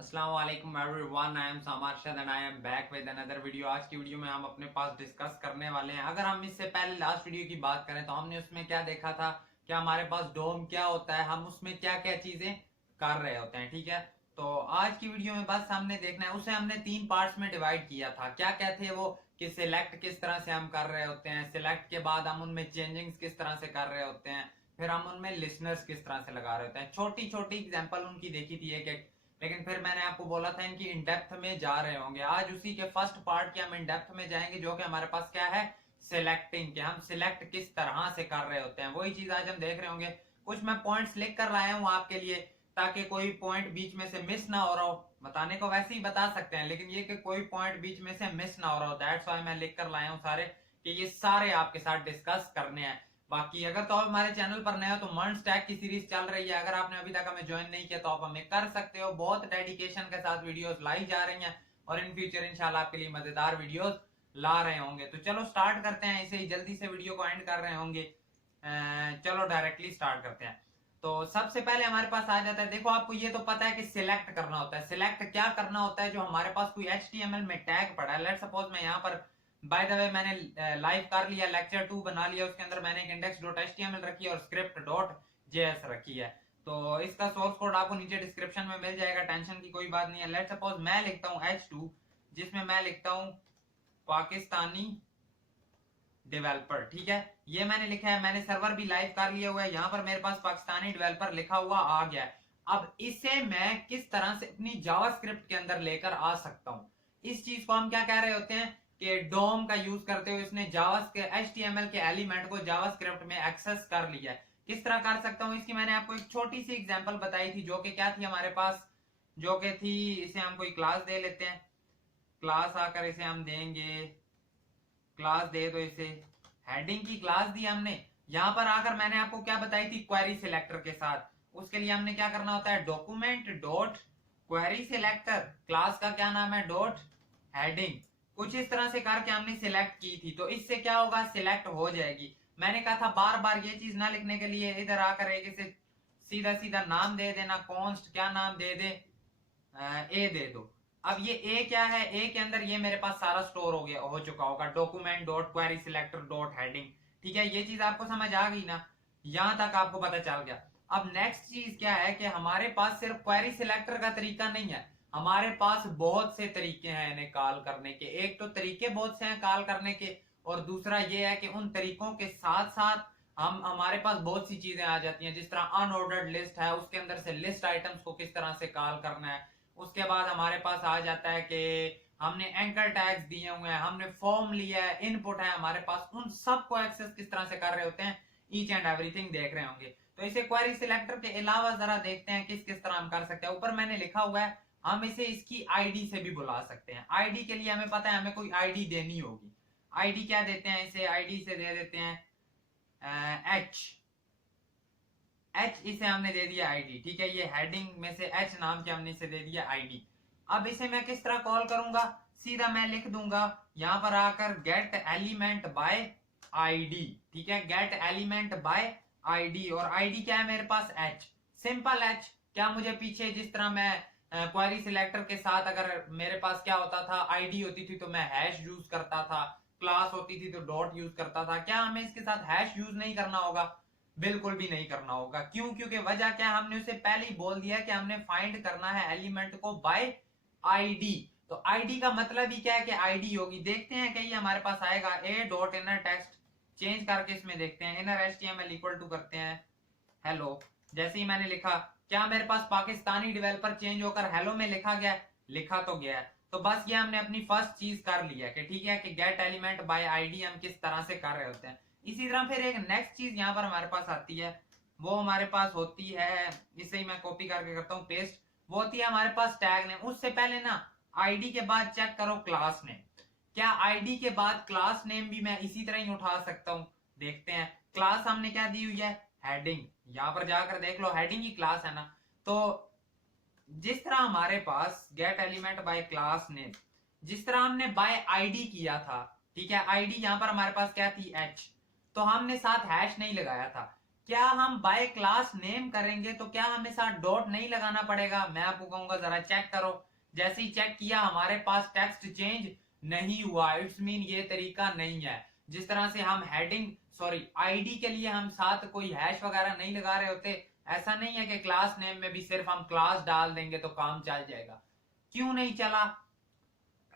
अस्सलाम वालेकुम everyone, I am सामार Arshad and I am back with another video. आज की वीडियो में हम अपने पास डिस्कस करने वाले हैं। अगर हम इससे पहले लास्ट वीडियो की बात करें तो हमने उसमें क्या देखा था कि हमारे पास डोम क्या होता है, हम उसमें क्या क्या चीजें कर रहे होते हैं। ठीक है, तो आज की वीडियो में बस हमने देखना है, उसे हमने 3 पार्ट्स में डिवाइड किया था। क्या क्या थे वो, कि सिलेक्ट किस तरह से हम कर रहे होते हैं, सिलेक्ट के बाद हम उनमें चेंजिंग्स किस तरह से कर रहे होते हैं, फिर हम उनमें लिसनर्स किस तरह से लगा रहे होते हैं। छोटी छोटी एग्जांपल उनकी देखी थी एक एक, लेकिन फिर मैंने आपको बोला था इनकी इन डेप्थ में जा रहे होंगे। आज उसी के फर्स्ट पार्ट के हम इन डेप्थ में जाएंगे, जो कि हमारे पास क्या है, सिलेक्टिंग के। हम सिलेक्ट किस तरह से कर रहे होते हैं, वही चीज आज हम देख रहे होंगे। कुछ मैं पॉइंट्स लिख कर लाया हूं आपके लिए, ताकि कोई पॉइंट बीच में से मिस ना हो रहा हो। बताने को वैसे ही बता सकते हैं, लेकिन ये कि कोई पॉइंट बीच में से मिस ना हो रहा हो, दैट्स व्हाई मैं लिख कर लाया हूं सारे, कि ये सारे आपके साथ डिस्कस करने हैं। बाकी अगर तो आप हमारे चैनल पर नए हो तो मर्न स्टैक की सीरीज चल रही है, अगर आपने अभी तक हमें ज्वाइन नहीं किया तो आप हमें कर सकते हो। बहुत डेडिकेशन के साथ वीडियोस लाई जा रही हैं और इन फ्यूचर इंशाल्लाह आपके लिए मजेदार वीडियोस ला रहे होंगे। तो चलो स्टार्ट करते हैं, इसे ही जल्दी से वीडियो को एंड कर रहे होंगे। चलो डायरेक्टली स्टार्ट करते हैं। तो सबसे पहले हमारे पास आ जाता है, देखो आपको ये तो पता है कि सिलेक्ट करना होता है। सिलेक्ट क्या करना होता है, जो हमारे पास कोई HTML में टैग पड़ा है। लेट्स सपोज मैं यहाँ पर, बाय द वे मैंने लाइव कर लिया, लेक्चर 2 बना लिया, उसके अंदर मैंने एक index.html रखी है और script.js रखी है। तो इसका सोर्स कोड आपको नीचे डिस्क्रिप्शन में मिल जाएगा, टेंशन की कोई बात नहीं है। लेट्स सपोज मैं लिखता हूँ H2, जिसमें मैं लिखता हूँ पाकिस्तानी डेवलपर। ठीक है, ये मैंने लिखा है, मैंने सर्वर भी लाइव कर लिया हुआ है, यहाँ पर मेरे पास पाकिस्तानी डेवलपर लिखा हुआ आ गया है। अब इसे मैं किस तरह से अपनी जावास्क्रिप्ट के अंदर लेकर आ सकता हूं, इस चीज को हम क्या कह रहे होते हैं कि डोम का यूज करते हुए इसने जावा के HTML के एलिमेंट को जावास्क्रिप्ट में एक्सेस कर लिया है। किस तरह कर सकता हूं, इसकी मैंने आपको एक छोटी सी एग्जांपल बताई थी, जो कि क्या थी हमारे पास, जो कि थी, इसे हम कोई क्लास दे लेते हैं। क्लास आकर इसे हम देंगे, क्लास दे दो इसे, हेडिंग की क्लास दी हमने। यहां पर आकर मैंने आपको क्या बताई थी, क्वेरी सिलेक्टर के साथ। उसके लिए हमने क्या करना होता है, document dot query selector, class का क्या नाम है, डॉट हेडिंग। कुछ इस तरह से करके हमने सिलेक्ट की थी, तो इससे क्या होगा, सिलेक्ट हो जाएगी। मैंने कहा था बार बार ये चीज ना लिखने के लिए, इधर आकर एक इसे सीधा सीधा नाम दे देना, कॉन्स्ट क्या नाम दे दे, ए दे दो। अब ये ए क्या है, ए के अंदर ये मेरे पास सारा स्टोर हो गया, हो चुका होगा, document dot query selector dot heading. ठीक है, ये चीज आपको समझ आ गई ना, यहां तक आपको पता चल गया। अब नेक्स्ट चीज क्या है कि हमारे पास सिर्फ क्वेरी सिलेक्टर का तरीका नहीं है, हमारे पास बहुत से तरीके हैं इन्हें कॉल करने के। एक तो तरीके बहुत से हैं कॉल करने के, और दूसरा ये है कि उन तरीकों के साथ साथ हम, हमारे पास बहुत सी चीजें आ जाती हैं, जिस तरह अनऑर्डर्ड लिस्ट है, उसके अंदर से लिस्ट आइटम्स को किस तरह से कॉल करना है। उसके बाद हमारे पास आ जाता है कि हमने एंकर टैग्स दिए हुए हैं, हमने फॉर्म लिया है, इनपुट है हमारे पास, उन सब को एक्सेस किस तरह से कर रहे होते हैं, ईच एंड एवरीथिंग देख रहे होंगे। तो इसे क्वेरी सिलेक्टर के अलावा जरा देखते हैं किस किस तरह हम कर सकते हैं। ऊपर मैंने लिखा हुआ है, हम इसे इसकी आईडी से भी बुला सकते हैं। आईडी के लिए हमें पता है हमें कोई आईडी देनी होगी। आईडी क्या देते हैं, इसे आईडी से दे देते हैं एच। इसे हमने दे दिया आईडी। ठीक है, ये हेडिंग में से एच नाम के हमने इसे दे दिया आईडी। अब इसे मैं किस तरह कॉल करूंगा, सीधा मैं लिख दूंगा यहां पर आकर गेट एलिमेंट बाय आईडी। ठीक है, गेट एलिमेंट बाय आईडी, और आईडी क्या है मेरे पास, एच, सिंपल एच। क्या मुझे पीछे जिस तरह मैं क्वेरी सिलेक्टर के साथ, अगर मेरे पास क्या होता था, आईडी होती थी तो मैं हैश यूज करता था, क्लास होती थी तो डॉट यूज करता था, क्या हमें इसके साथ हैश यूज नहीं करना होगा, बिल्कुल भी नहीं करना होगा। क्यों, क्योंकि वजह क्या, हमने उसे पहले ही बोल दिया कि हमने फाइंड करना है एलिमेंट को बाय आईडी। तो आईडी का मतलब ही क्या है कि आईडी होगी। देखते हैं कि ये हमारे पास आएगा, ए डॉट इनर टेक्स्ट चेंज करके इसमें देखते हैं, इनर HTML इक्वल टू करते हैं हेलो। जैसे ही मैंने लिखा, क्या मेरे पास पाकिस्तानी डेवलपर चेंज होकर हेलो में लिखा गया, लिखा तो गया है। तो बस ये हमने अपनी फर्स्ट चीज कर लिया कि ठीक है कि गेट एलिमेंट बाय आईडी हम किस तरह से कर रहे होते हैं। इसी तरह फिर एक नेक्स्ट चीज यहाँ पर हमारे पास आती है, वो हमारे पास होती है, इसे ही मैं कॉपी करके करता हूँ पेस्ट, वो होती है हमारे पास टैग नेम। उससे पहले ना, आईडी के बाद चेक करो क्लास नेम। क्या आईडी के बाद क्लास नेम भी मैं इसी तरह ही उठा सकता हूं, देखते हैं। क्लास हमने क्या दी हुई है, हेडिंग, यहां पर जाकर देख लो, हेडिंग की क्लास है ना। तो जिस तरह हमारे पास get element by class name, जिस तरह हमने बाय आईडी किया था, ठीक है, आईडी यहां पर हमारे पास क्या थी, एच, तो हमने साथ हैश नहीं लगाया था। क्या हम बाय क्लास नेम करेंगे तो क्या हमें साथ डॉट नहीं लगाना पड़ेगा? मैं आपको कहूंगा जरा चेक करो। जैसे ही चेक किया हमारे पास टेक्स्ट चेंज नहीं हुआ, इट्स मीन ये तरीका नहीं है। जिस तरह से हम हेडिंग सॉरी आईडी के लिए हम साथ कोई हैश वगैरह नहीं लगा रहे होते, ऐसा नहीं है कि क्लास नेम में भी सिर्फ हम क्लास डाल देंगे तो काम चल जाएगा। क्यों नहीं चला?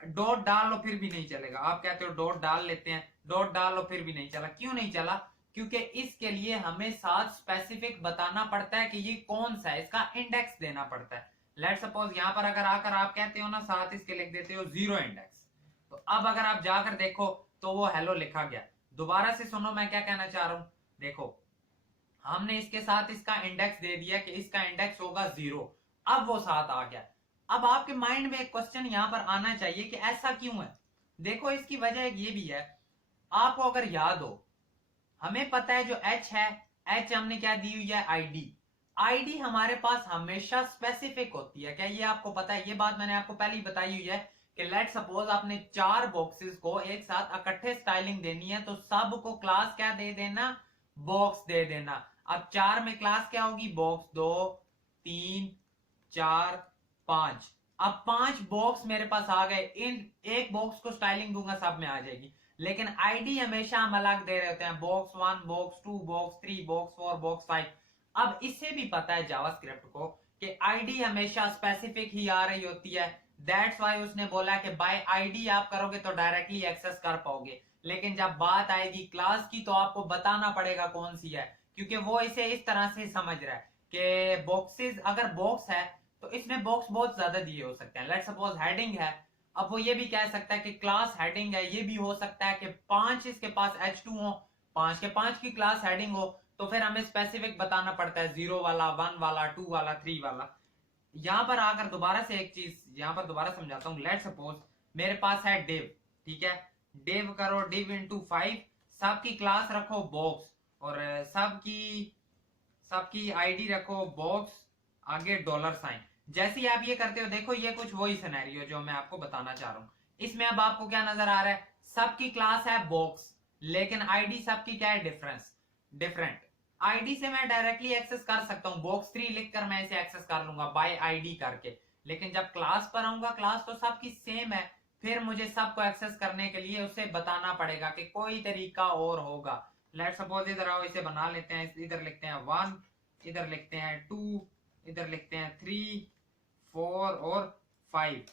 डॉट डाल लो फिर भी नहीं चलेगा। आप कहते हो डॉट डाल लेते हैं, डॉट डाल लो फिर भी नहीं चला। क्यों नहीं चला? क्योंकि इसके लिए हमें साथ स्पेसिफिक बताना पड़ता है कि ये कौन सा है, इसका इंडेक्स देना पड़ता है। लेट सपोज यहां पर अगर आकर आप कहते हो ना साथ इसके लिख देते हो 0 इंडेक्स, तो अब अगर आप जाकर देखो तो वो हेलो लिखा गया। दोबारा से सुनो मैं क्या कहना चाह रहा हूं। देखो हमने इसके साथ इसका इंडेक्स दे दिया कि इसका इंडेक्स होगा 0, अब वो साथ आ गया। अब आपके माइंड में एक क्वेश्चन यहां पर आना चाहिए कि ऐसा क्यों है। देखो इसकी वजह ये भी है, आपको अगर याद हो, हमें पता है जो एच है, एच हमने क्या दी हुई है? आईडी। आईडी हमारे पास हमेशा स्पेसिफिक होती है, क्या ये आपको पता है? ये बात मैंने आपको पहले ही बताई हुई है कि लेट सपोज आपने 4 बॉक्सेस को एक साथ इकट्ठे स्टाइलिंग देनी है तो सबको क्लास क्या दे देना? बॉक्स दे देना। अब 4 में क्लास क्या होगी? बॉक्स 2 3 4 5। अब 5 बॉक्स मेरे पास आ गए, इन एक बॉक्स को स्टाइलिंग दूंगा सब में आ जाएगी। लेकिन आईडी हमेशा हम अलग दे रहे होते हैं, box 1 box 2 box 3 box 4 box 5। अब इससे भी पता है जावास्क्रिप्ट को कि आईडी हमेशा स्पेसिफिक ही आ रही होती है। दैट्स वाई उसने बोला कि बाय आईडी आप करोगे तो डायरेक्टली एक्सेस कर पाओगे, लेकिन जब बात आएगी क्लास की तो आपको बताना पड़ेगा कौन सी है, क्योंकि वो इसे इस तरह से समझ रहा है कि बॉक्सेस अगर बॉक्स है तो इसमें बॉक्स बहुत ज्यादा दिए हो सकते हैं। लेट सपोज हेडिंग है, अब वो ये भी कह सकता है कि क्लास हेडिंग है। ये भी हो सकता है कि 5 इसके पास h2 हो, 5 के 5 की क्लास हेडिंग हो, तो फिर हमें स्पेसिफिक बताना पड़ता है 0 वाला 1 वाला 2 वाला 3 वाला। यहां पर आकर दोबारा से एक चीज यहां पर दोबारा समझाता हूं। लेट सपोज मेरे पास है डिव, ठीक है? डिव करो डिव इंटू 5, सबकी क्लास रखो बॉक्स, और सबकी आईडी रखो बॉक्स, आगे $साइन। जैसे ही आप ये करते हो देखो ये कुछ वही सिनेरियो जो मैं आपको बताना चाह रहा हूं। इसमें अब आपको क्या नजर आ रहा है? सबकी क्लास है बॉक्स, लेकिन आईडी सबकी क्या है? डिफरेंट। आईडी से मैं डायरेक्टली एक्सेस कर सकता हूं, बॉक्स 3 लिखकर मैं इसे एक्सेस कर लूंगा बाय आईडी करके। लेकिन जब क्लास पर आऊंगा क्लास तो सबकी सेम है, फिर मुझे सबको एक्सेस करने के लिए उसे बताना पड़ेगा कि कोई तरीका और होगा। लेट सपोज इधर आओ, इसे बना लेते हैं। इधर लिखते हैं 1, इधर लिखते हैं 2, इधर लिखते हैं 3 4 और 5।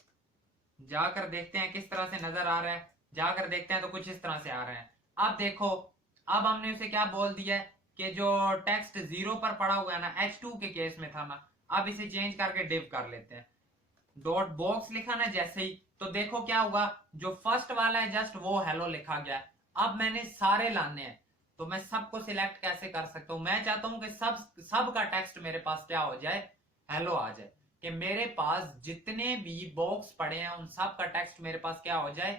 जाकर देखते हैं किस तरह से नजर आ रहा है। जाकर देखते हैं तो कुछ इस तरह से आ रहा है। अब देखो, अब हमने उसे क्या बोल दिया है कि जो टेक्स्ट 0 पर पड़ा हुआ है ना, h2 के केस में था ना, अब इसे चेंज करके डिव कर लेते हैं। डॉट बॉक्स लिखा ना जैसे ही, तो देखो क्या हुआ, जो फर्स्ट वाला है जस्ट वो हेलो लिखा गया है। अब मैंने सारे लाने हैं तो मैं सबको सिलेक्ट कैसे कर सकता हूं? मैं चाहता हूं कि सब का टेक्स्ट मेरे पास क्या हो जाए? हेलो आ जाए, कि मेरे पास जितने भी बॉक्स पड़े हैं उन सब का टेक्स्ट मेरे पास क्या हो जाए?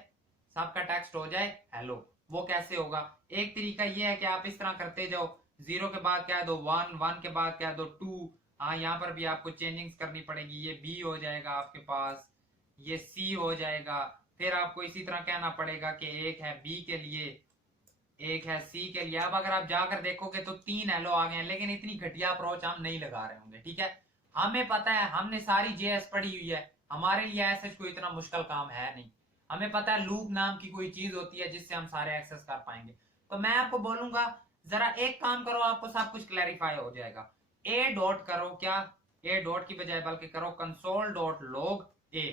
सबका टेक्स्ट हो जाए हेलो। वो कैसे होगा? एक तरीका ये है कि आप इस तरह करते जाओ, 0 के बाद क्या दो 1, 1 के बाद क्या दो 2। हाँ यहाँ पर भी आपको चेंजिंग्स करनी पड़ेगी। ये बी हो जाएगा आपके पास, ये सी हो जाएगा। फिर आपको इसी तरह कहना पड़ेगा कि एक है बी के लिए, एक है सी के लिए। अब अगर आप जाकर देखोगे तो 3 हेलो आ गए हैं, लेकिन इतनी घटिया अप्रोच हम नहीं लगा रहे होंगे, ठीक है? हमें पता है, हमने सारी जेएस पढ़ी हुई है, हमारे लिए ऐसे कोई इतना मुश्किल काम है नहीं। हमें पता है लूप नाम की कोई चीज होती है जिससे हम सारे एक्सेस कर पाएंगे। तो मैं आपको बोलूंगा जरा एक काम करो, आपको सब कुछ क्लैरिफाई हो जाएगा। ए डॉट करो, क्या ए डॉट की बजाय बल्कि करो कंसोल डॉट लॉग ए,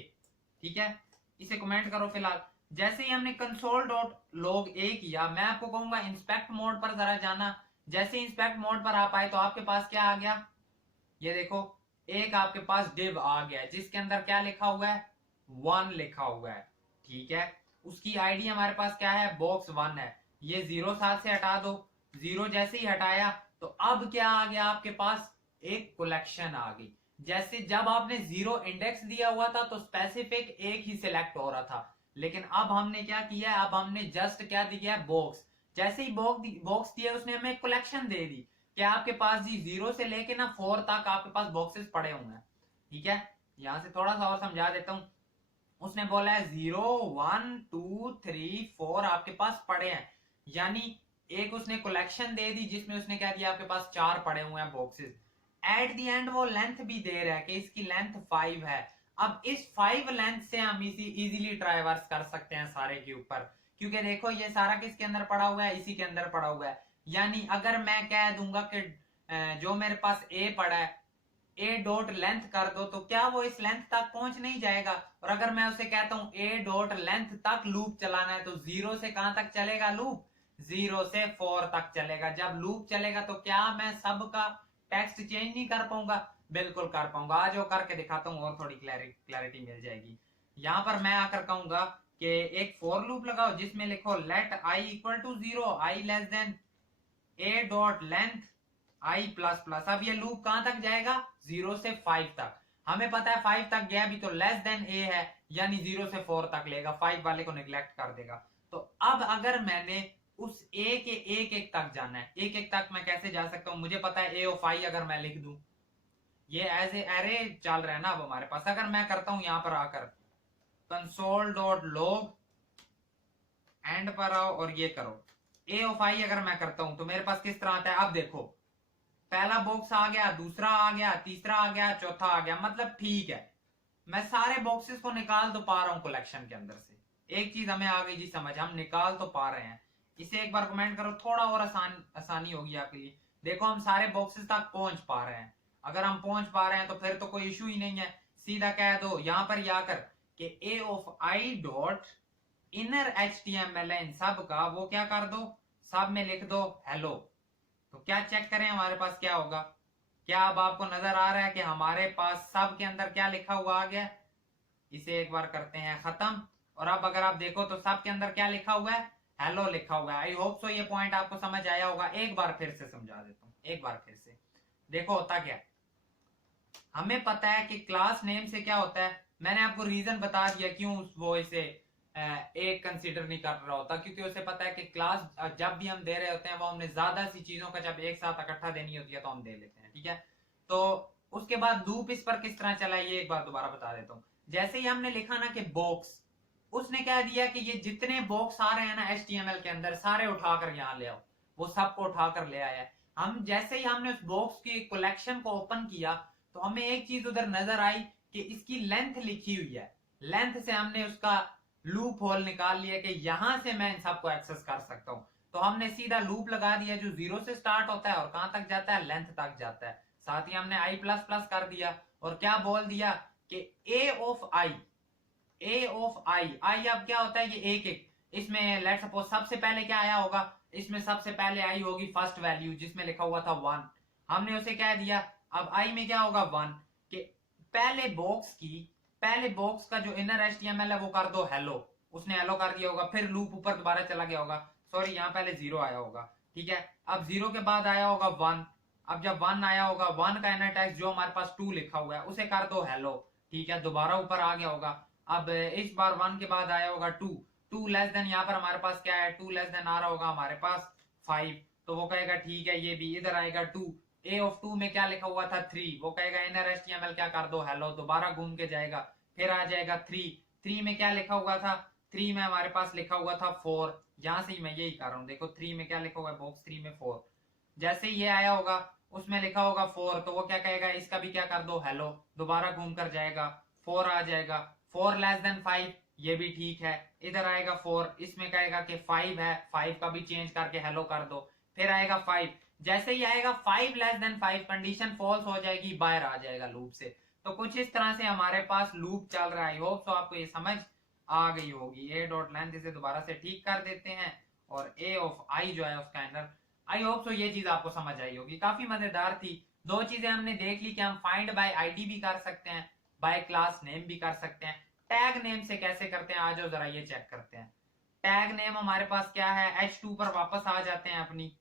ठीक है? इसे कमेंट करो फिलहाल। जैसे ही हमने कंसोल डॉट लॉग ए किया, मैं आपको कहूंगा इंस्पेक्ट मोड पर जरा जाना। जैसे इंस्पेक्ट मोड पर आप आए तो आपके पास क्या आ गया? ये देखो, एक आपके पास डिव आ गया जिसके अंदर क्या लिखा हुआ है? 1 लिखा हुआ है, ठीक है? उसकी आईडी हमारे पास क्या है? बॉक्स 1 है। ये 0 साथ से हटा दो, 0 जैसे ही हटाया तो अब क्या आ गया आपके पास? एक कलेक्शन आ गई। जैसे जब आपने 0 इंडेक्स दिया हुआ था तो स्पेसिफिक एक ही सिलेक्ट हो रहा था, लेकिन अब हमने क्या किया है? अब हमने जस्ट क्या दिया है? बॉक्स। जैसे ही बॉक्स दिया उसने हमें एक कलेक्शन दे दी कि आपके पास जी 0 से लेके ना 4 तक आपके पास बॉक्सेस पड़े हुए हैं, ठीक है? यहां से थोड़ा सा और समझा देता हूं। उसने बोला है 0 1 2 3 4 आपके पास पड़े हैं, यानी एक उसने कलेक्शन दे दी जिसमें उसने कह दिया आपके पास 4 पड़े हुए हैं बॉक्सेस। एट द एंड वो लेंथ भी दे रहा है कि इसकी लेंथ 5 है। अब इस 5 लेंथ से हम इजीली ट्राइवर्स कर सकते हैं सारे के ऊपर, क्योंकि देखो ये सारा किसके अंदर पड़ा हुआ है, इसी के अंदर पड़ा हुआ है। यानी अगर मैं कह दूंगा कि जो मेरे पास ए पड़ा है, ए डॉट लेंथ कर दो, तो क्या वो इस लेंथ तक पहुंच नहीं जाएगा। और अगर मैं उसे कहता हूं ए डॉट लेंथ तक लूप चलाना है, तो 0 से कहां तक चलेगा लूप, 0 से 4 तक चलेगा। जब लूप चलेगा तो क्या मैं सबका टेक्स्ट चेंज नहीं कर पाऊंगा, बिल्कुल कर पाऊंगा। आज वो करके दिखाता हूं और थोड़ी क्लैरिटी मिल जाएगी। यहां पर मैं आकर कहूंगा कि एक फॉर लूप लगाओ जिसमें लिखो let I equal to 0, I less than A dot length I plus plus. अब ये लूप कहां तक जाएगा, 0 से 5 तक। हमें पता है 5 तक गया भी तो लेस देन ए है, यानी 0 से 4 तक लेगा, 5 वाले को निगलेक्ट कर देगा। तो अब अगर मैंने उस ए के एक एक तक जाना है, एक एक तक मैं कैसे जा सकता हूं, मुझे पता है ए ऑफ आई अगर मैं लिख दूं, ये एज ए एरे चल रहा है ना अब हमारे पास। अगर मैं करता हूं यहां पर आकर कंसोल डॉट लॉग एंड पर आओ और ये करो ए ऑफ आई, अगर मैं करता हूं तो मेरे पास किस तरह आता है। अब देखो पहला बॉक्स आ गया, दूसरा आ गया, तीसरा आ गया, चौथा आ गया, मतलब ठीक है मैं सारे बॉक्सेस को निकाल तो पा रहा हूं कलेक्शन के अंदर से। एक चीज हमें आ गई जी समझ, हम निकाल तो पा रहे हैं। इसे एक बार कमेंट करो, थोड़ा और आसानी होगी आपके लिए। देखो हम सारे बॉक्सेस तक पहुंच पा रहे हैं। अगर हम पहुंच पा रहे हैं तो फिर तो कोई इशू ही नहीं है, सीधा कह दो यहां पर आकर कि A of I dot inner HTML है इन सब का, वो क्या कर दो, सब में लिख दो हेलो। तो क्या चेक करें हमारे पास क्या होगा। क्या अब आपको नजर आ रहा है कि हमारे पास सब के अंदर क्या लिखा हुआ आ गया। इसे एक बार करते हैं खत्म, और अब अगर आप देखो तो सब के अंदर क्या लिखा हुआ है, हेलो लिखा हुआ है। आई होप सो ये पॉइंट आपको समझ आया होगा। एक बार फिर से समझा देता हूं, एक बार फिर से देखो होता क्या। हमें पता है कि क्लास नेम से क्या होता है, मैंने आपको रीजन बता दिया क्यों वो इसे एक कंसीडर नहीं कर रहा होता, क्योंकि उसे पता है कि क्लास जब भी हम दे रहे होते हैं वो हमने ज्यादा सी चीजों का जब एक साथ इकट्ठा देनी होती है तो हम दे लेते हैं, ठीक है। तो उसके बाद लूप इस पर किस तरह चला ये एक बार दोबारा बता देता हूँ। जैसे ही हमने लिखा ना कि बॉक्स, उसने क्या दिया कि ये जितने बॉक्स आ रहे हैं ना HTML के अंदर सारे उठाकर यहाँ ले आओ, वो सबको उठाकर ले आया है। हम जैसे ही हमने उस बॉक्स की कलेक्शन को ओपन किया तो हमें एक चीज उधर नजर आई कि इसकी लेंथ लिखी हुई है। लेंथ से हमने उसका लूप होल निकाल लिया कि यहां से मैं इन सबको एक्सेस कर सकता हूं। तो हमने सीधा लूप लगा दिया जो 0 से स्टार्ट होता है और कहां तक जाता है, लेंथ तक जाता है। साथ ही हमने आई प्लस प्लस कर दिया और क्या बोल दिया कि A of I, A of आई, आई अब क्या होता है ये एक एक, इसमें लेट सपोज सबसे पहले क्या आया होगा, इसमें सबसे पहले आई होगी फर्स्ट वैल्यू जिसमें लिखा हुआ था 1, हमने उसे क्या दिया। अब आई में क्या होगा 1 कि पहले बॉक्स का जो इनर HTML है वो कर दो हेलो, उसने हेलो कर दिया होगा। फिर लूप ऊपर दोबारा चला गया होगा, सॉरी यहाँ पहले 0 आया होगा, ठीक है। अब 0 के बाद आया होगा 1, अब जब 1 आया होगा 1 का इनर टेक्स्ट जो हमारे पास 2 लिखा हुआ है उसे कर दो हेलो, ठीक है, दोबारा ऊपर आ गया होगा। अब इस बार 1 के बाद आया होगा 2, 2 लेस देन, यहाँ पर हमारे पास क्या है 2 लेस देन आ रहा होगा हमारे पास 5, तो वो कहेगा ठीक है ये भी इधर आएगा 2। ए ऑफ 2 में क्या लिखा हुआ था 3, वो कहेगा इनर HTML क्या कर दो हेलो, दोबारा घूम के जाएगा, फिर आ जाएगा 3 में क्या लिखा हुआ था, 3 में हमारे पास लिखा हुआ था 4, यहां से ही मैं यही कर रहा हूँ, देखो 3 में क्या लिखा हुआ है बॉक्स 3 में 4। जैसे ये आया होगा उसमें लिखा होगा 4, तो वो क्या कहेगा इसका भी क्या कर दो हेलो, दोबारा घूम कर जाएगा 4 आ जाएगा। 4 लेस देन 5, ये भी ठीक है, इधर आएगा 4, इसमें कहेगा कि 5 है, 5 का भी चेंज करके हेलो कर दो, फिर आएगा 5, जैसे ही आएगा 5 लेस देन 5 कंडीशन फॉल्स हो जाएगी, बाहर आ जाएगा लूप से। तो कुछ इस तरह से हमारे पास लूप चल रहा है। आई होप सो आपको ये समझ आ गई होगी। ए डॉट लेंथ इसे दोबारा से ठीक कर देते हैं और ए ऑफ आई जो है उसका इनर, आई होप सो ये चीज आपको समझ आई होगी, काफी मजेदार थी। दो चीजें हमने देख ली कि हम फाइंड बाय आईडी भी कर सकते हैं, बाय क्लास नेम भी कर सकते हैं। टैग नेम से कैसे करते हैं आज जरा ये चेक करते हैं। टैग नेम हमारे पास क्या है, H2 पर वापस आ जाते हैं अपनी,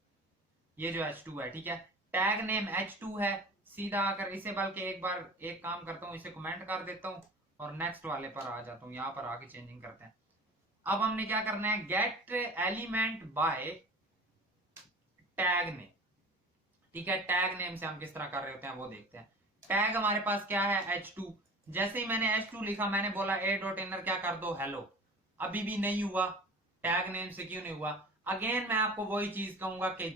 ये जो H2 है, ठीक है, टैग नेम H2 है। सीधा आकर इसे, बल्कि एक बार एक काम करता हूं, इसे कमेंट कर देता हूं और नेक्स्ट वाले पर आ जाता हूं, यहां पर आके चेंजिंग करते हैं। अब हमने क्या करना है, gate element by tag name, ठीक है। टैग नेम से हम किस तरह कर रहे होते हैं वो देखते हैं। टैग हमारे पास क्या है H2, जैसे ही मैंने H2 लिखा मैंने बोला ए डॉट इनर क्या कर दो हेलो, अभी भी नहीं हुआ, टैग नेम से क्यों नहीं हुआ। अगेन मैं आपको वही चीज कहूंगा कि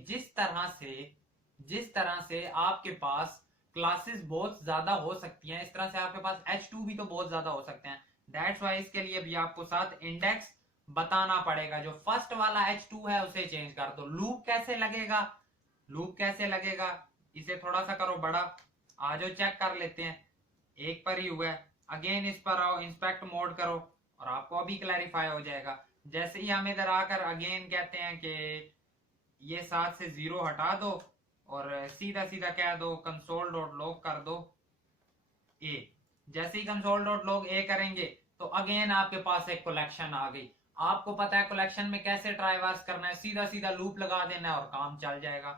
जिस तरह से आपके पास क्लासेस बहुत ज्यादा हो सकती हैं, इस तरह से आपके पास H2 भी तो बहुत ज्यादा हो सकते हैं। दैट्स वाई इसके लिए भी आपको साथ इंडेक्स बताना पड़ेगा। जो फर्स्ट वाला H2 है उसे चेंज कर दो। लूप कैसे लगेगा, इसे थोड़ा सा करो बड़ा, आ जाओ चेक कर लेते हैं। एक पर ही हुआ है। अगेन इस पर आओ, इंस्पेक्ट मोड करो और आपको अभी क्लैरिफाई हो जाएगा। जैसे ही हम इधर आकर अगेन कहते हैं कि ये 7 से 0 हटा दो और सीधा सीधा कह दो कंसोल डॉट लॉग कर दो ए। जैसे ही कंसोल डॉट लॉग ए करेंगे तो अगेन आपके पास एक कलेक्शन आ गई। आपको पता है कलेक्शन में कैसे ट्राइवर्स करना है, सीधा सीधा लूप लगा देना है और काम चल जाएगा।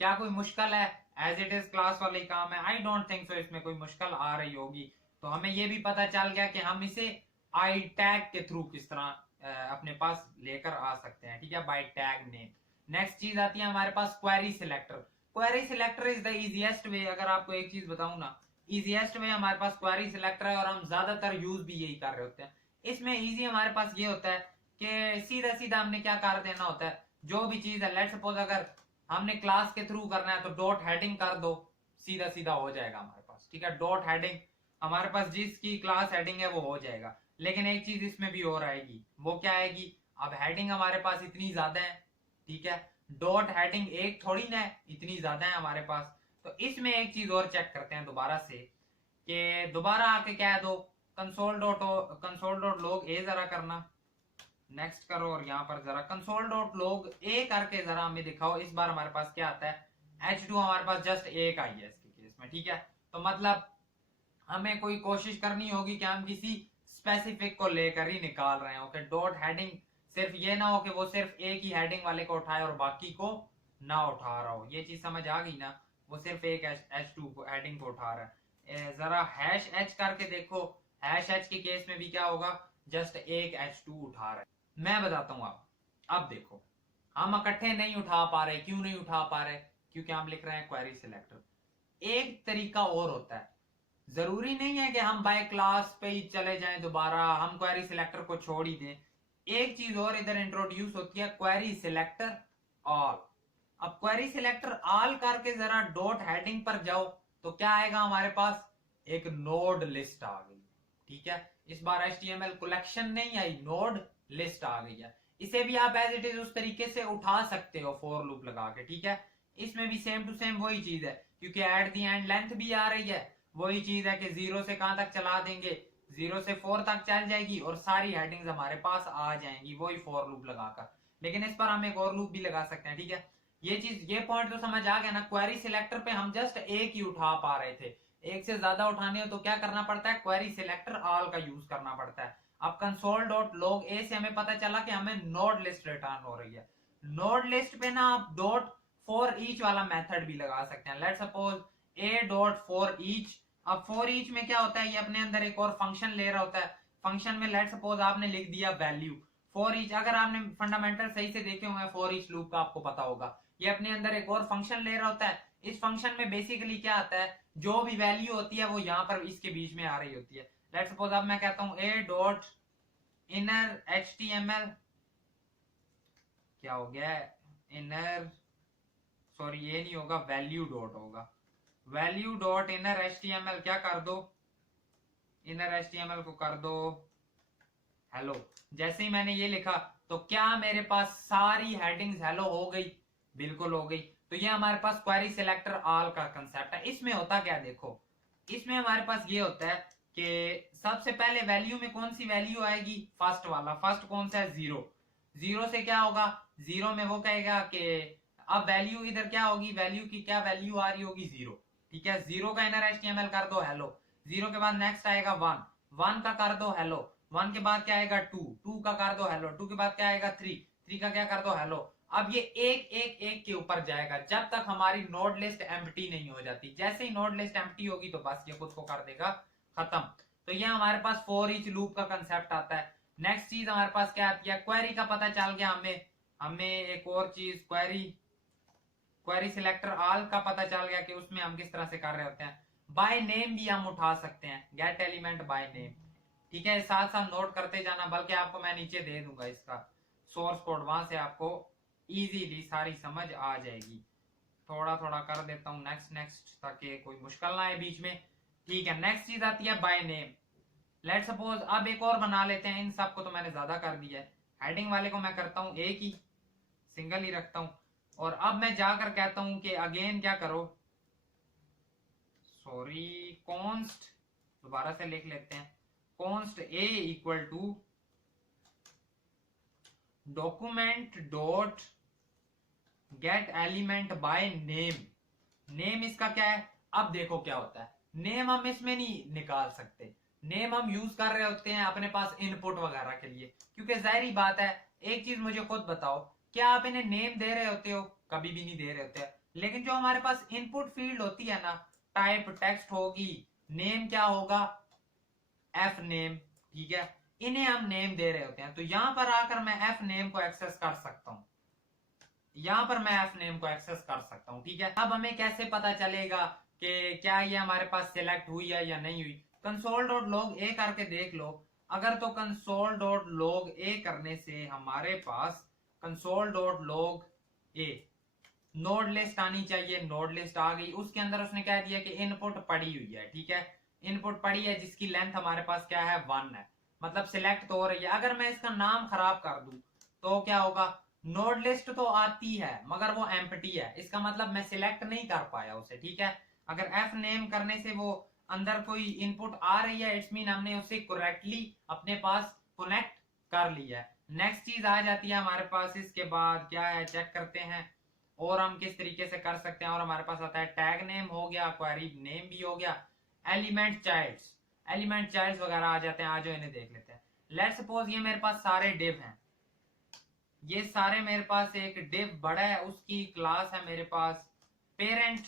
क्या कोई मुश्किल है? एज इट इज क्लास वाले काम है। आई डोंट थिंक सो इसमें कोई मुश्किल आ रही होगी। तो हमें ये भी पता चल गया कि हम इसे आई टैग के थ्रू किस तरह अपने पास लेकर आ सकते हैं, ठीक है, बाय टैग नेम। नेक्स्ट चीज आती है हमारे पास query selector. Query selector is the easiest way. अगर आपको एक चीज बताऊं ना, इजीएस्ट वे हमारे पास क्वेरी सिलेक्टर है और हम ज्यादातर यूज भी यही कर रहे होते हैं। इसमें इजी हमारे पास ये होता है कि सीधा सीधा हमने क्या कर देना होता है, जो भी चीज है, लेट्स सपोज अगर हमने क्लास के थ्रू करना है तो डॉट हेडिंग कर दो, सीधा सीधा हो जाएगा हमारे पास, ठीक है। डॉट हेडिंग हमारे पास जिसकी क्लास हेडिंग है वो हो जाएगा। लेकिन एक चीज इसमें भी और आएगी, वो क्या आएगी, अब हेडिंग हमारे पास इतनी ज्यादा है, ठीक है, डॉट हेडिंग एक थोड़ी ना है, इतनी ज्यादा है हमारे पास। तो इसमें एक चीज और चेक करते हैं दोबारा से, कि दोबारा आके कह दो कंसोल डॉट लॉग ए जरा करना, नेक्स्ट करो और यहाँ पर जरा कंसोल डॉट लॉग ए करके जरा हमें दिखाओ इस बार हमारे पास क्या आता है। H2 हमारे पास जस्ट एक आई है इसके केस में, ठीक है। तो मतलब हमें कोई कोशिश करनी होगी कि हम किसी स्पेसिफिक को लेकर ही निकाल रहे हो कि डॉट हेडिंग सिर्फ ये ना हो कि वो सिर्फ एक ही हेडिंग वाले को उठाए और बाकी को ना उठा रहा हो। ये चीज समझ आ गई ना, वो सिर्फ एक H2 को हेडिंग को उठा रहा है। जरा हैश एच करके देखो, हैश एच के केस में भी क्या होगा, जस्ट एक H2 उठा रहा है। मैं बताता हूं आप, अब देखो हम इकट्ठे नहीं उठा पा रहे। क्यों नहीं उठा पा रहे? क्योंकि हम लिख रहे हैं क्वेरी सिलेक्टर। एक तरीका और होता है, जरूरी नहीं है कि हम बाय क्लास पे ही चले जाएं, दोबारा हम क्वेरी सिलेक्टर को छोड़ ही दें। एक चीज और इधर इंट्रोड्यूस होती है, क्वेरी सिलेक्टर ऑल। अब क्वेरी सिलेक्टर ऑल करके जरा डॉट हेडिंग पर जाओ तो क्या आएगा हमारे पास, एक नोड लिस्ट आ गई, ठीक है। इस बार HTML कलेक्शन नहीं आई, नोड लिस्ट आ गई है। इसे भी आप एज इट इज उस तरीके से उठा सकते हो फॉर लूप लगा के, ठीक है। इसमें भी सेम टू सेम वही चीज है, क्योंकि एट दी एंड लेंथ भी आ रही है। वही चीज है कि 0 से कहां तक चला देंगे, 0 से 4 तक चल जाएगी और सारी हेडिंग्स हमारे पास आ जाएंगी वही फॉर लूप लगाकर। लेकिन इस पर हम एक और लूप भी लगा सकते हैं, ठीक है। ये पॉइंट तो समझ आ गया ना। क्वेरी सिलेक्टर पे हम जस्ट एक ही उठा पा रहे थे, एक से ज्यादा उठाने हो तो क्या करना पड़ता है, क्वेरी सिलेक्टर ऑल का यूज करना पड़ता है। अब कंसोल डॉट लॉग ए से हमें पता चला कि हमें नोड लिस्ट रिटर्न हो रही है। नोड लिस्ट पे ना आप डॉट फॉर ईच वाला मेथड भी लगा सकते हैं। Let's suppose A dot for each. अब फॉर ईच में क्या होता है, ये अपने अंदर एक और फंक्शन ले रहा होता है। फंक्शन में लेट्स सपोज आपने लिख दिया वैल्यू फॉर ईच। अगर आपने फंडामेंटल सही से देखे हुए फॉर ईच लूप का आपको पता होगा, ये अपने अंदर एक और फंक्शन ले रहा होता है। इस फंक्शन में बेसिकली क्या आता है, जो भी वैल्यू होती है वो यहाँ पर इसके बीच में आ रही होती है। लेट्स सपोज अब मैं कहता हूं ए डॉट इनर HTML, क्या हो गया इनर, सॉरी ये नहीं होगा, वैल्यू डॉट होगा, वैल्यू डॉट इनर HTML। क्या कर दो, इनर HTML को कर दो हेलो। जैसे ही मैंने ये लिखा तो क्या मेरे पास सारी हेडिंग्स हेलो हो गई, बिल्कुल हो गई। तो ये हमारे पास क्वेरी सिलेक्टर ऑल का कंसेप्ट है। इसमें होता क्या देखो, इसमें हमारे पास ये होता है कि सबसे पहले वैल्यू में कौन सी वैल्यू आएगी, फर्स्ट वाला। फर्स्ट कौन सा है, 0। 0 से क्या होगा, 0 में वो कहेगा कि अब वैल्यू इधर क्या होगी, वैल्यू की क्या वैल्यू आ रही होगी, 0, ठीक है। 0 का इनर HTML कर दो हेलो। 0 के बाद नेक्स्ट आएगा 1, 1 का कर दो हेलो। 1 के बाद क्या आएगा 2, 2 का कर दो हेलो। 2 के बाद क्या आएगा 3, 3 का क्या कर दो हेलो। अब ये एक एक एक के ऊपर जाएगा जब तक हमारी नोड लिस्ट एम्प्टी नहीं हो जाती। जैसे ही नोड लिस्ट एम्प्टी होगी तो बस ये खुद को कर देगा खत्म। तो ये हमारे पास फॉर ईच लूप का कंसेप्ट आता है। नेक्स्ट चीज हमारे पास क्या आती है, क्वेरी का पता चल गया हमें। हमें एक और चीज क्वेरी सिलेक्टर ऑल का पता चल गया कि उसमें हम किस तरह से कर रहे होते हैं। बाय नेम भी हम उठा सकते हैं, गेट एलिमेंट बाय नेम, ठीक है। साथ साथ नोट करते जाना, बल्कि आपको मैं नीचे दे दूंगा इसका सोर्स कोड, वहां से आपको इजीली सारी समझ आ जाएगी। थोड़ा थोड़ा कर देता हूँ नेक्स्ट नेक्स्ट, ताकि कोई मुश्किल ना आए बीच में। ठीक है, नेक्स्ट चीज आती है बाय नेम। लेट सपोज अब एक और बना लेते हैं, इन सब को तो मैंने ज्यादा कर दिया है। हेडिंग वाले को मैं करता हूँ एक ही, सिंगल ही रखता हूँ। और अब मैं जाकर कहता हूँ कि अगेन क्या करो, सॉरी, कॉन्स्ट, दोबारा से लिख लेते हैं, const A equal to document dot get element by name. Name इसका क्या है, अब देखो क्या होता है, नेम हम इसमें नहीं निकाल सकते। नेम हम यूज कर रहे होते हैं अपने पास इनपुट वगैरह के लिए, क्योंकि जाहिर बात है। एक चीज मुझे खुद बताओ, क्या आप इन्हें नेम दे रहे होते हो? कभी भी नहीं दे रहे होते हैं। लेकिन जो हमारे पास इनपुट फील्ड होती है ना, टाइप टेक्स्ट होगी, नेम क्या होगा, एफ नेम, ठीक है, इन्हें हम नेम दे रहे होते हैं। तो यहां पर आकर मैं एफ नेम को एक्सेस कर सकता हूं, यहां पर मैं एफ नेम को एक्सेस कर सकता हूं, ठीक है। अब हमें कैसे पता चलेगा कि क्या ये हमारे पास सिलेक्ट हुई है या नहीं हुई? कंसोल डॉट लॉग ए करके देख लो। अगर तो कंसोल डॉट लॉग ए करने से हमारे पास कंसोल डॉट लॉग ए नोड लिस्ट आनी चाहिए, नोड लिस्ट आ गई। उसके अंदर उसने क्या दिया कि इनपुट पड़ी हुई है, ठीक है, इनपुट पड़ी है जिसकी लेंथ हमारे पास क्या है, 1 है, मतलब सिलेक्ट तो हो रही है। अगर मैं इसका नाम खराब कर दूं तो क्या होगा, नोड लिस्ट तो आती है मगर वो एम्प्टी है, इसका मतलब मैं सिलेक्ट नहीं कर पाया उसे, ठीक है। अगर एफ नेम करने से वो अंदर कोई इनपुट आ रही है, इट्स मीन हमने उसे करेक्टली अपने पास कनेक्ट कर लिया है। नेक्स्ट चीज आ जाती है हमारे पास, इसके बाद क्या है चेक करते हैं और हम किस तरीके से कर सकते हैं। और हमारे पास आता है टैग नेम हो गया, क्वेरी नेम भी हो गया, एलिमेंट चाइल्ड्स, एलिमेंट चाइल्ड्स वगैरह आ जाते हैं। आज इन्हें देख लेते हैं। लेट सपोज ये मेरे पास सारे डिव हैं, ये सारे मेरे पास एक डिव बड़ा है, उसकी क्लास है मेरे पास पेरेंट,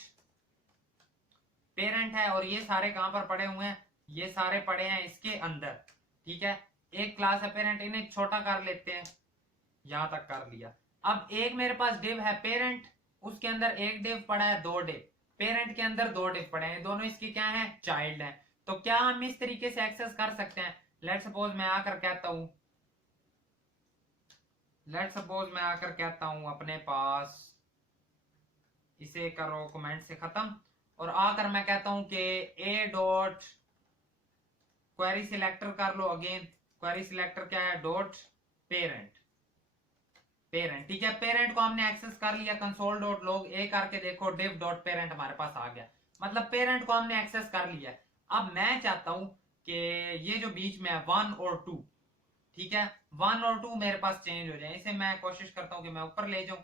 पेरेंट है। और ये सारे कहां पर पड़े हुए हैं, ये सारे पड़े हैं इसके अंदर, ठीक है। एक क्लास है पेरेंट, इन्हें छोटा कर लेते हैं, यहां तक कर लिया। अब एक मेरे पास डिव है पेरेंट, उसके अंदर एक डिव पड़ा है, दो डिव, पेरेंट के अंदर दो डिव पड़े हैं, दोनों इसके क्या हैं, चाइल्ड हैं। तो क्या हम इस तरीके से एक्सेस कर सकते हैं? लेट सपोज मैं आकर कहता हूं, लेट सपोज मैं आकर कहता हूं अपने पास, इसे करो कमेंट से खत्म, और आकर मैं कहता हूं कि ए डॉट क्वेरी सिलेक्टर कर लो। अगेन क्वेरी सिलेक्टर क्या है, डॉट पेरेंट, पेरेंट, ठीक है। पेरेंट को हमने एक्सेस कर लिया, कंसोल डॉट लॉग ए करके देखो, डिव डॉट पेरेंट हमारे पास आ गया, मतलब पेरेंट को हमने एक्सेस कर लिया। अब मैं चाहता हूं कि ये जो बीच में है 1 और 2, ठीक है, 1 और 2 मेरे पास चेंज हो जाए। इसे मैं कोशिश करता हूं कि मैं ऊपर ले जाऊं,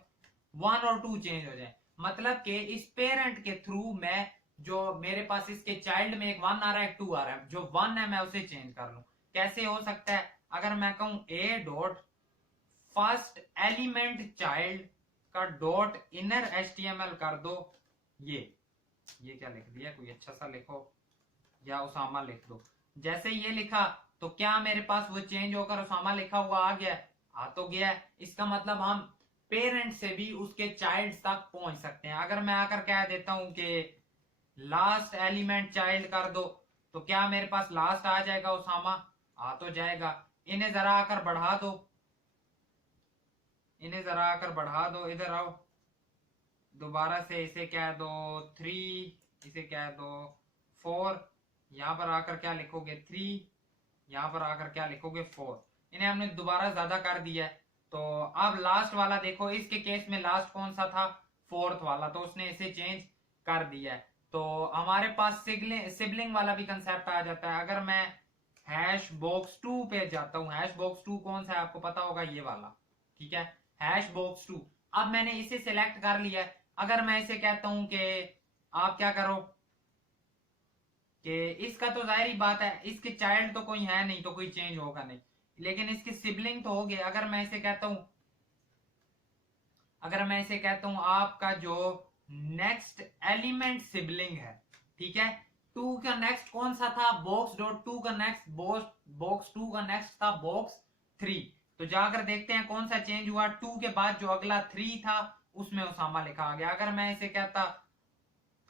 1 और 2 चेंज हो जाए, मतलब कि इस पेरेंट के थ्रू मैं, जो मेरे पास इसके चाइल्ड में एक 1 आ रहा है, एक 2 आ रहा है, जो 1 है मैं उसे चेंज कर लूं। कैसे हो सकता है? अगर मैं कहूं ए डॉट फर्स्ट एलिमेंट चाइल्ड का डॉट इनर एचटीएमएल कर दो, ये क्या लिख दिया, कोई अच्छा सा लिखो, या उसामा लिख दो। जैसे ये लिखा तो क्या मेरे पास वो चेंज होकर उसामा लिखा हुआ आ गया? आ तो गया है। इसका मतलब हम पेरेंट से भी उसके चाइल्ड तक पहुंच सकते हैं। अगर मैं आकर कह देता हूं कि लास्ट एलिमेंट चाइल्ड कर दो, तो क्या मेरे पास लास्ट आ जाएगा उसामा? आ तो जाएगा। इन्हें जरा आकर बढ़ा दो, इन्हें जरा आकर बढ़ा दो, इधर आओ, दोबारा से इसे कह दो 3, इसे कह दो 4, यहां पर आकर क्या लिखोगे 3, यहां पर आकर क्या लिखोगे 4। इन्हें हमने दोबारा ज्यादा कर दिया है। तो अब लास्ट वाला देखो, इसके केस में लास्ट कौन सा था, 4th वाला, तो उसने इसे चेंज कर दिया है। तो हमारे पास सिबलिंग वाला भी कंसेप्ट आ जाता है। अगर मैं हैश बॉक्स 2 पे जाता हूं, हैश बॉक्स 2 कौन सा है आपको पता होगा, ये वाला, ठीक है, हैश बॉक्स 2। अब मैंने इसे सिलेक्ट कर लिया है। अगर मैं इसे कहता हूं कि आप क्या करो कि इसका, तो जाहिर ही बात है इसके चाइल्ड तो कोई है नहीं, तो कोई चेंज होगा नहीं, लेकिन इसके सिबलिंग तो हो गए। अगर मैं इसे कहता हूं, अगर मैं इसे कहता हूं आपका जो नेक्स्ट एलिमेंट सिबलिंग है, ठीक है, 2 का नेक्स्ट कौन सा था, बॉक्स डॉट 2 का नेक्स्ट, बॉक्स 2 का नेक्स्ट था बॉक्स 3। तो जाकर देखते हैं कौन सा चेंज हुआ। 2 के बाद जो अगला 3 था उसमें उसामा लिखा आ गया। अगर मैं इसे कहता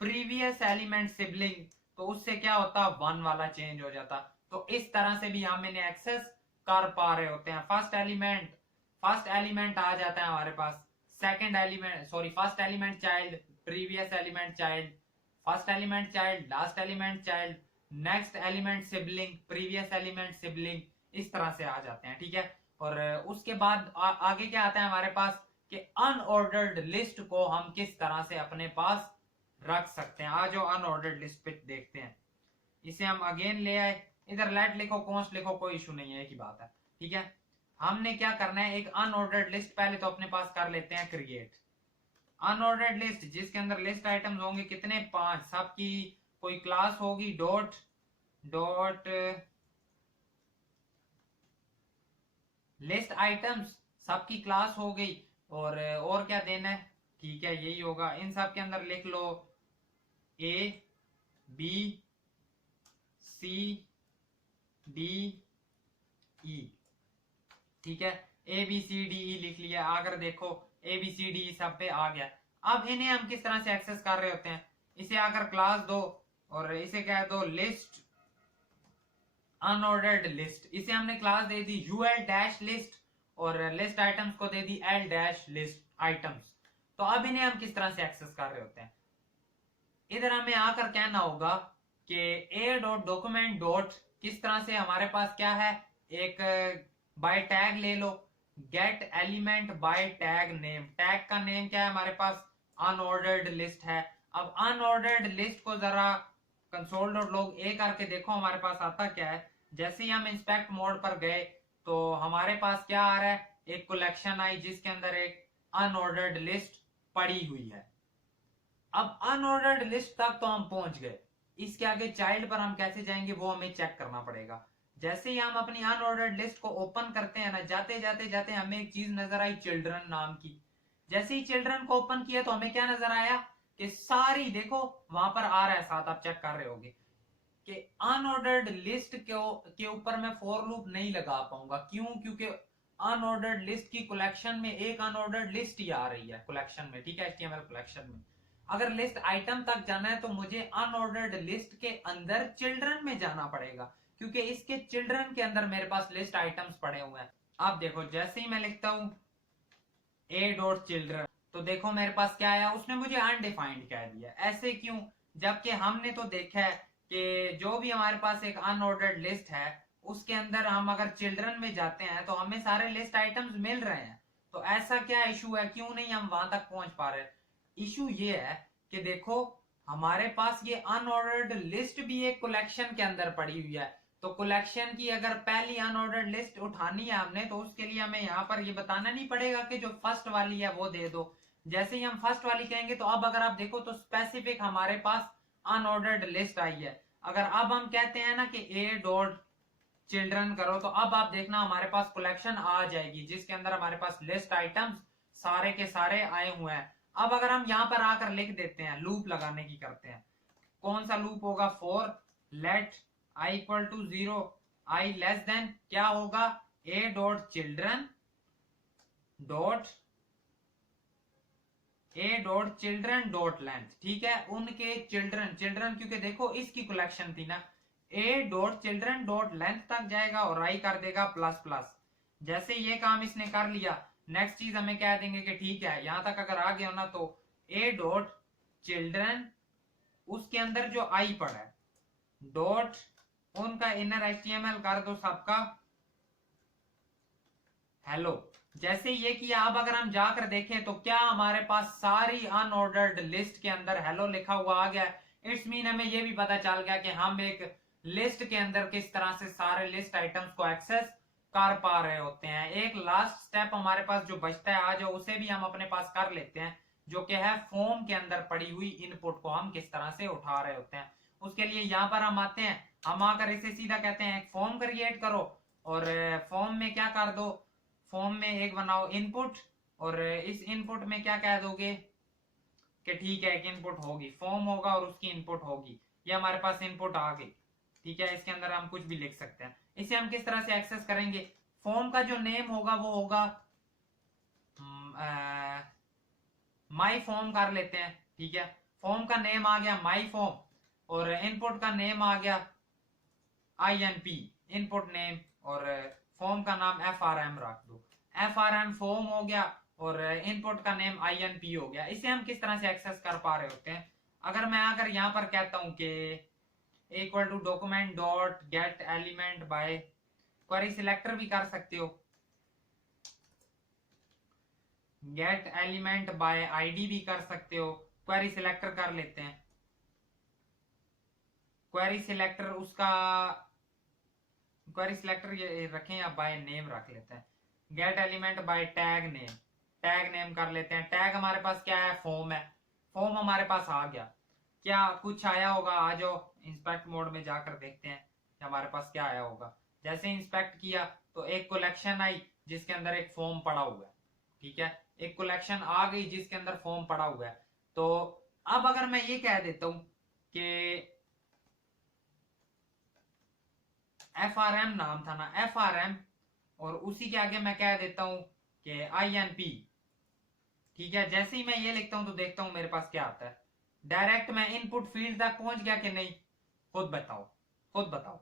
प्रीवियस एलिमेंट सिबलिंग, तो उससे क्या होता, 1 वाला चेंज हो जाता। तो इस तरह से भी हम इन्हें एक्सेस कर पा रहे होते हैं। फर्स्ट एलिमेंट आ जाता है हमारे पास, second element sorry first element child, previous element child, first element child, last element child, next element sibling, previous element sibling, इस तरह से आ जाते हैं। ठीक है, और उसके बाद आगे क्या आता है हमारे पास कि अनऑर्डर्ड लिस्ट को हम किस तरह से अपने पास रख सकते हैं। आज जो अनऑर्डर्ड लिस्ट पे देखते हैं, इसे हम अगेन ले आए, इधर लेट लिखो कॉन्स्ट लिखो, कोई इशू नहीं है, एक ही बात है। ठीक है, हमने क्या करना है, एक अनऑर्डर्ड लिस्ट पहले तो अपने पास कर लेते हैं क्रिएट। अनऑर्डर्ड लिस्ट जिसके अंदर लिस्ट आइटम्स होंगे कितने, 5, सबकी कोई क्लास होगी, डॉट डॉट लिस्ट आइटम्स, सबकी क्लास हो गई, और क्या देना है, ठीक है यही होगा। इन सब के अंदर लिख लो A B C D E. ठीक है, A B C D E लिख लिया, अगर देखो ए बी सी डी सब पे आ गया। अब इन्हें हम किस तरह से एक्सेस कर रहे होते हैं, इसे आकर क्लास दो और इसे कह दो लिस्ट अनऑर्डर्ड लिस्ट, इसे हमने क्लास दे दी यूएल डैश लिस्ट और लिस्ट आइटम्स को दे the L dash list items. तो अब इन्हें हम किस तरह से एक्सेस कर रहे होते हैं, इधर हमें आकर कहना होगा कि ए डॉट डॉक्यूमेंट डॉट किस तरह से हमारे पास क्या है, एक बाय टैग ले लो, get element by tag name, tag का नेम क्या है हमारे पास, अनऑर्डर्ड लिस्ट है। अब अनऑर्डर्ड लिस्ट को जरा कंसोल डॉट लॉग ए करके देखो हमारे पास आता क्या है। जैसे ही हम इंस्पेक्ट मोड पर गए तो हमारे पास क्या आ रहा है, एक कलेक्शन आई जिसके अंदर एक अनऑर्डर्ड लिस्ट पड़ी हुई है। अब अनऑर्डर्ड लिस्ट तक तो हम पहुंच गए, इसके आगे चाइल्ड पर हम कैसे जाएंगे वो हमें चेक करना पड़ेगा। जैसे ही हम अपनी अनऑर्डर्ड लिस्ट को ओपन करते हैं ना, जाते जाते जाते हमें एक चीज नजर आई चिल्ड्रन नाम की। जैसे ही चिल्ड्रन को ओपन किया तो हमें क्या नजर आया कि सारी देखो वहां पर आ रहा है, साथ आप चेक कर रहे होगे कि अनऑर्डर्ड लिस्ट के ऊपर मैं फॉर लूप नहीं लगा पाऊंगा। क्यों? क्योंकि अनऑर्डर्ड लिस्ट की कलेक्शन में एक अनऑर्डर्ड लिस्ट ही आ रही है कलेक्शन में। ठीक है, एचटीएमएल कलेक्शन में अगर लिस्ट आइटम तक जाना है तो मुझे अनऑर्डर्ड लिस्ट के अंदर चिल्ड्रन में जाना पड़ेगा, क्योंकि इसके चिल्ड्रन के अंदर मेरे पास लिस्ट आइटम्स पड़े हुए हैं। अब देखो जैसे ही मैं लिखता हूं ए डॉट चिल्ड्रन तो देखो मेरे पास क्या आया, उसने मुझे अनडिफाइंड कह दिया। ऐसे क्यों? जबकि हमने तो देखा है कि जो भी हमारे पास एक अनऑर्डर्ड लिस्ट है उसके अंदर हम अगर चिल्ड्रन में जाते हैं तो हमें सारे लिस्ट आइटम्स मिल रहे हैं। तो ऐसा क्या इशू है, क्यों नहीं हम वहां तक पहुंच पा रहे? इशू ये है कि देखो हमारे पास ये अनऑर्डर्ड लिस्ट भी एक कलेक्शन के अंदर पड़ी हुई है। तो कलेक्शन की अगर पहली अनऑर्डर्ड लिस्ट उठानी है हमने तो उसके लिए हमें यहाँ पर ये बताना नहीं पड़ेगा कि जो फर्स्ट वाली है वो दे दो। जैसे ही हम फर्स्ट वाली कहेंगे तो अब अगर आप देखो तो स्पेसिफिक हमारे पास अनऑर्डर्ड लिस्ट आई है। अगर अब हम कहते हैं ना कि ए डॉट चिल्ड्रन करो तो अब आप देखना हमारे पास कलेक्शन आ जाएगी जिसके अंदर हमारे पास लिस्ट आइटम्स सारे के सारे आए हुए हैं। अब अगर हम यहां पर आकर लिख देते हैं, लूप लगाने की करते हैं, कौन सा लूप होगा, for let I equal to 0 I less than क्या होगा, A dot children dot A dot children dot length. ठीक है, उनके चिल्ड्रन चिल्ड्रन क्योंकि देखो इसकी कलेक्शन थी ना, ए डॉट चिल्ड्रन डॉट लेंथ तक जाएगा और आई कर देगा प्लस प्लस। जैसे ये काम इसने कर लिया, नेक्स्ट चीज हमें कह देंगे कि ठीक है यहां तक अगर आ गया ना तो ए डॉट चिल्ड्रन उसके अंदर जो आई पड़ा है डॉट उनका इनर एचटीएमएल कर दो सबका हेलो। जैसे ये किया, अब अगर हम जाकर देखें तो क्या हमारे पास सारी अनऑर्डर्ड लिस्ट के अंदर हेलो लिखा हुआ आ गया। इट्स मीन हमें ये भी पता चल गया कि हम एक लिस्ट के अंदर किस तरह से सारे लिस्ट आइटम्स को एक्सेस कर पा रहे होते हैं। एक लास्ट स्टेप हमारे पास जो बचता है आज उसे भी हम अपने पास कर लेते हैं, जो कि है फॉर्म के अंदर पड़ी हुई इनपुट को हम किस तरह से उठा रहे होते हैं। उसके लिए यहाँ पर हम आते हैं, हम आकर इसे सीधा कहते हैं एक फॉर्म क्रिएट करो और फॉर्म में क्या कर दो, फॉर्म में एक बनाओ इनपुट और इस इनपुट में क्या कह दोगे कि ठीक है एक इनपुट होगी, फॉर्म होगा और उसकी इनपुट होगी। ये हमारे पास इनपुट आ गई। ठीक है, इसके अंदर हम कुछ भी लिख सकते हैं। इसे हम किस तरह से एक्सेस करेंगे, फॉर्म का जो नेम होगा वो होगा माई फॉर्म कर लेते हैं। ठीक है, फॉर्म का नेम आ गया माई फॉर्म और इनपुट का नेम आ गया INP इनपुट नेम और फॉर्म का नाम FRM रख दो। FRM फॉर्म हो गया और इनपुट का नेम INP हो गया। इसे हम किस तरह से एक्सेस कर पा रहे होते हैं, अगर मैं अगर यहाँ पर कहता हूं कि equal to document dot get element by, query selector भी कर सकते हो, गेट एलिमेंट बाय ID भी कर सकते हो, क्वेरी सिलेक्टर कर लेते हैं। क्वेरी सिलेक्टर उसका क्वेरी सिलेक्टर ये रखें या बाय नेम रख लेते हैं। Gate element by tag name, tag name कर लेते हैं। टैग हमारे पास क्या है, फॉर्म है, फॉर्म हमारे पास आ गया। क्या कुछ आया होगा, आ जाओ इंस्पेक्ट मोड में जाकर देखते हैं कि हमारे पास क्या आया होगा। जैसे इंस्पेक्ट किया तो एक कलेक्शन आई जिसके अंदर एक फॉर्म पड़ा हुआ है, ठीक है, एक कलेक्शन आ गई जिसके अंदर फॉर्म पड़ा हुआ है। तो अब अगर मैं ये कह देता हूं कि FRM नाम था ना, FRM, और उसी के आगे मैं कह देता हूं कि INP, ठीक है। जैसे ही मैं ये लिखता हूं तो देखता हूं मेरे पास क्या आता है। डायरेक्ट मैं इनपुट फील्ड तक पहुंच गया कि नहीं, खुद बताओ, खुद बताओ।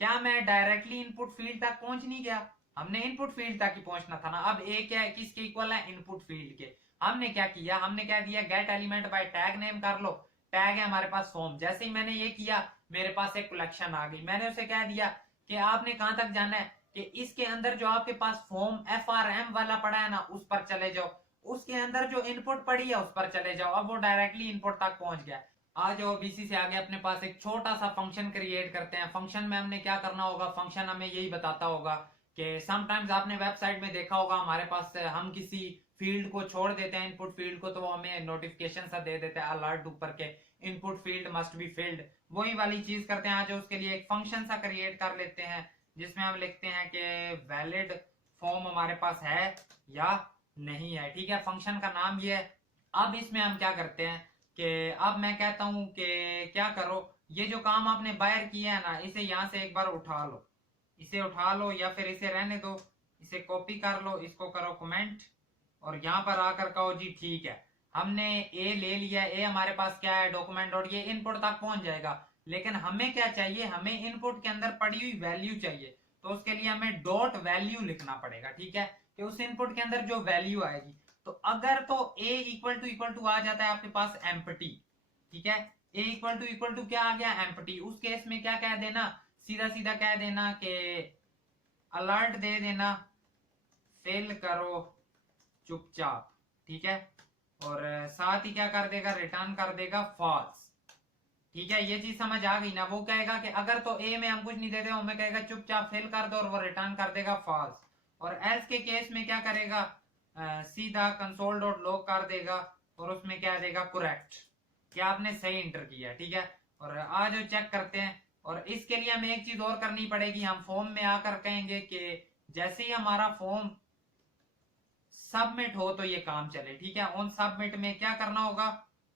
क्या मैं डायरेक्टली इनपुट फील्ड तक पहुंच नहीं गया? हमने इनपुट फील्ड तक ही पहुंचना था ना। अब ए क्या है, किसके इक्वल है, इनपुट फील्ड के। हमने क्या किया, हमने क्या दिया, gate element by tag name कर लो। टैग है हमारे पास फॉर्म। जैसे ही मैंने ये किया मेरे पास एक कलेक्शन आ गई। मैंने उसे क्या दिया कि आपने कहां तक जाना है, कि इसके अंदर जो आपके पास फॉर्म FRM वाला पड़ा है ना उस पर चले जाओ, उसके अंदर जो इनपुट पड़ी है उस पर चले जाओ। अब वो डायरेक्टली इनपुट तक पहुंच गया। आ जाओ BC से आगे अपने पास एक छोटा सा फंक्शन क्रिएट करते हैं। फंक्शन में हमने क्या करना होगा, फंक्शन हमें यही बताता होगा कि समटाइम्स आपने वेबसाइट में देखा होगा हमारे पास हम किसी फील्ड को छोड़ देते हैं, इनपुट फील्ड को, तो वो हमें नोटिफिकेशन सा दे देता है अलर्ट ऊपर के, input field must be filled. वही वाली चीज करते हैं। आज उसके लिए एक फंक्शन सा क्रिएट कर लेते हैं जिसमें हम लिखते हैं कि वैलिड फॉर्म हमारे पास है या नहीं है, ठीक है। फंक्शन का नाम ये है। अब इसमें हम क्या करते हैं कि अब मैं कहता हूं कि क्या करो, ये जो काम आपने बाहर किया है ना, इसे यहां से एक बार उठा लो, इसे उठा लो या फिर इसे रहने दो, इसे कॉपी कर लो, इसको करो कमेंट और यहां पर आकर कहो जी ठीक है, हमने ए ले लिया। ए हमारे पास क्या है, डॉक्यूमेंट डॉट, ये इनपुट तक पहुंच जाएगा। लेकिन हमें क्या चाहिए, हमें इनपुट के अंदर पड़ी हुई वैल्यू चाहिए। तो उसके लिए हमें डॉट वैल्यू लिखना पड़ेगा, ठीक है, कि उस इनपुट के अंदर जो वैल्यू आएगी। तो अगर तो ए इक्वल टू आ जाता है आपके पास एम्प्टी, ठीक है, ए इक्वल टू क्या आ गया, एम्प्टी। उस केस में क्या कह देना, सीधा सीधा कह देना कि अलर्ट दे देना, फिल करो चुपचाप, ठीक है। और साथ ही क्या कर देगा, रिटर्न कर देगा फॉल्स, ठीक है। ये चीज समझ आ गई ना। वो कहेगा कि अगर तो ए में हम कुछ नहीं देते, हमें कहेगा चुपचाप फिल कर दो और वो रिटर्न कर देगा फॉल्स। और एल्स के केस में क्या करेगा, सीधा कंसोल डॉट लॉग कर देगा और उसमें क्या देगा, करेक्ट, क्या आपने सही इंटर किया, ठीक है। और आज जो चेक करते हैं। और इसके लिए हमें एक चीज और करनी पड़ेगी, हम फॉर्म में आकर कहेंगे कि जैसे ही हमारा फॉर्म सबमिट हो तो ये काम चले, ठीक है। ऑन सबमिट में क्या करना होगा,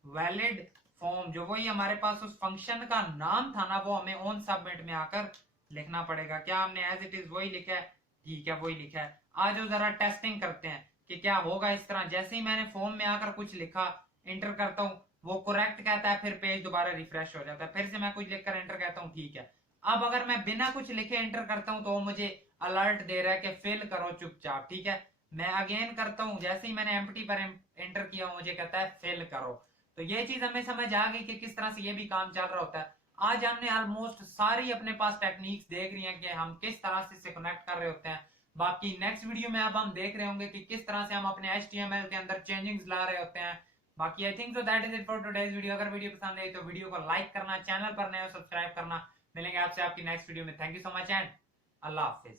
वैलिड फॉर्म, जो वही हमारे पास उस फंक्शन का नाम था ना, वो हमें ऑन सबमिट में आकर लिखना पड़ेगा। क्या हमने एज इट इज वही लिखा है, ठीक है, वही लिखा है। आज जो जरा टेस्टिंग करते हैं कि क्या होगा इस तरह। जैसे ही मैंने फॉर्म में आकर कुछ लिखा, इंटर करता हूं, वो करेक्ट कहता है, फिर पेज दोबारा रिफ्रेश हो जाता है, फिर से मैं कुछ लिखकर एंटर कहता हूं, ठीक है। अब अगर मैं बिना कुछ लिखे एंटर करता हूं तो वो मुझे अलर्ट दे रहा है कि फिल करो चुपचाप, ठीक है। मैं अगेन करता हूं, जैसे ही मैंने एम्प्टी पर एंटर किया मुझे कहता है फिल करो। तो ये चीज हमें समझ आ गई कि किस तरह से ये भी काम चल रहा होता है। आज हमने ऑलमोस्ट सारी अपने पास टेक्निक्स देख रही हैं कि हम किस तरह से इसे कनेक्ट कर रहे होते हैं। बाकी नेक्स्ट वीडियो में अब हम देख रहे होंगे कि किस तरह से हम अपने HTML के अंदर चेंजिंग्स ला रहे होते हैं। बाकी I think so that is it for today's video. अगर वीडियो पसंद आई तो वीडियो को लाइक करना, चैनल पर नए हो सब्सक्राइब करना। मिलेंगे आपसे आपकी नेक्स्ट वीडियो में। Thank you so much and Allah Hafiz.